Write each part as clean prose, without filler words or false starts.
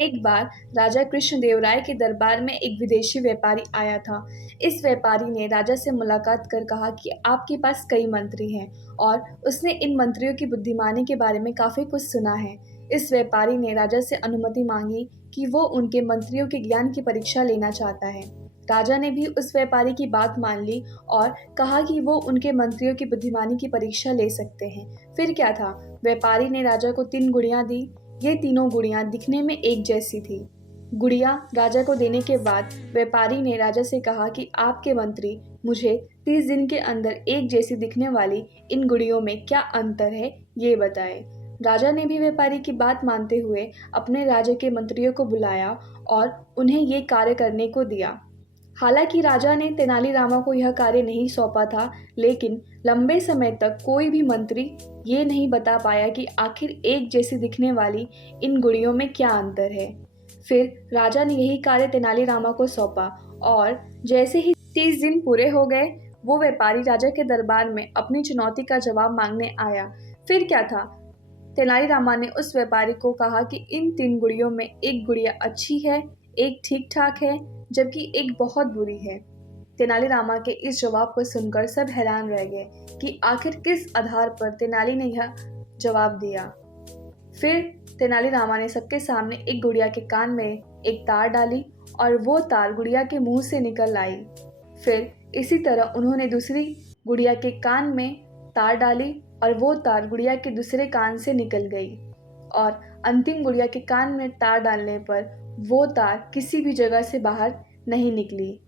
एक बार राजा कृष्णदेवराय के दरबार में एक विदेशी व्यापारी आया था। इस व्यापारी ने राजा से मुलाकात कर कहा कि आपके पास कई मंत्री हैं और उसने इन मंत्रियों की बुद्धिमानी के बारे में काफ़ी कुछ सुना है। इस व्यापारी ने राजा से अनुमति मांगी कि वो उनके मंत्रियों के ज्ञान की परीक्षा लेना चाहता है। राजा ने भी उस व्यापारी की बात मान ली और कहा कि वो उनके मंत्रियों की बुद्धिमानी की परीक्षा ले सकते हैं। फिर क्या था, व्यापारी ने राजा को 3 गुड़ियाँ दी। ये तीनों गुड़ियाँ दिखने में एक जैसी थी। गुड़िया राजा को देने के बाद व्यापारी ने राजा से कहा कि आपके मंत्री मुझे 30 दिन के अंदर एक जैसी दिखने वाली इन गुड़ियों में क्या अंतर है, ये बताएं। राजा ने भी व्यापारी की बात मानते हुए अपने राज्य के मंत्रियों को बुलाया और उन्हें ये कार्य करने को दिया। हालांकि राजा ने तेनालीरामा को यह कार्य नहीं सौंपा था, लेकिन लंबे समय तक कोई भी मंत्री ये नहीं बता पाया कि आखिर एक जैसी दिखने वाली इन गुड़ियों में क्या अंतर है। फिर राजा ने यही कार्य तेनालीरामा को सौंपा और जैसे ही 30 दिन पूरे हो गए, वो व्यापारी राजा के दरबार में अपनी चुनौती का जवाब मांगने आया। फिर क्या था, तेनालीरामा ने उस व्यापारी को कहा कि इन 3 गुड़ियों में एक गुड़िया अच्छी है, एक ठीक ठाक है, जबकि एक बहुत बुरी है। तेनालीरामा के इस जवाब को सुनकर सब हैरान रह गए कि आखिर किस आधार पर तेनाली ने यह जवाब दिया। फिर तेनालीरामा ने सबके सामने एक गुड़िया के कान में एक तार डाली और वो तार गुड़िया के मुंह से निकल आई। फिर इसी तरह उन्होंने दूसरी गुड़िया के कान में तार डाली और वो तार गुड़िया के दूसरे कान से निकल गई और अंतिम गुड़िया के कान में तार डालने पर वो तार किसी भी जगह से बाहर नहीं निकली।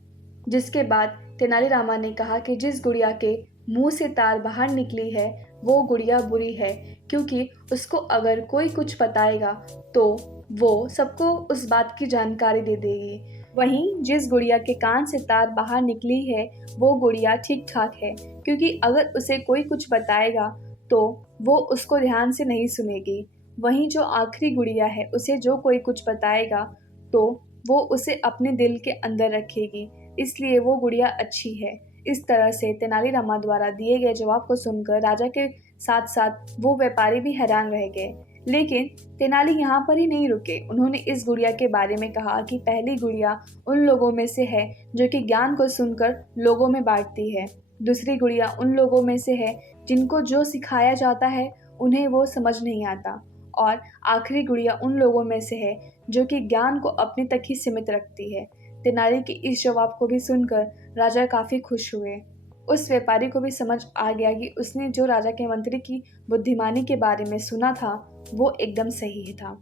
जिसके बाद तेनालीरामा ने कहा कि जिस गुड़िया के मुंह से तार बाहर निकली है वो गुड़िया बुरी है, क्योंकि उसको अगर कोई कुछ बताएगा तो वो सबको उस बात की जानकारी दे देगी। वहीं जिस गुड़िया के कान से तार बाहर निकली है वो गुड़िया ठीक ठाक है, क्योंकि अगर उसे कोई कुछ बताएगा तो वो उसको ध्यान से नहीं सुनेगी। वहीं जो आखिरी गुड़िया है उसे जो कोई कुछ बताएगा तो वो उसे अपने दिल के अंदर रखेगी, इसलिए वो गुड़िया अच्छी है। इस तरह से तेनालीरामा द्वारा दिए गए जवाब को सुनकर राजा के साथ साथ वो व्यापारी भी हैरान रह गए। लेकिन तेनाली यहाँ पर ही नहीं रुके। उन्होंने इस गुड़िया के बारे में कहा कि पहली गुड़िया उन लोगों में से है जो कि ज्ञान को सुनकर लोगों में बांटती है। दूसरी गुड़िया उन लोगों में से है जिनको जो सिखाया जाता है उन्हें वो समझ नहीं आता। और आखिरी गुड़िया उन लोगों में से है जो कि ज्ञान को अपने तक ही सीमित रखती है। तेनाली के इस जवाब को भी सुनकर राजा काफ़ी खुश हुए। उस व्यापारी को भी समझ आ गया कि उसने जो राजा के मंत्री की बुद्धिमानी के बारे में सुना था वो एकदम सही था।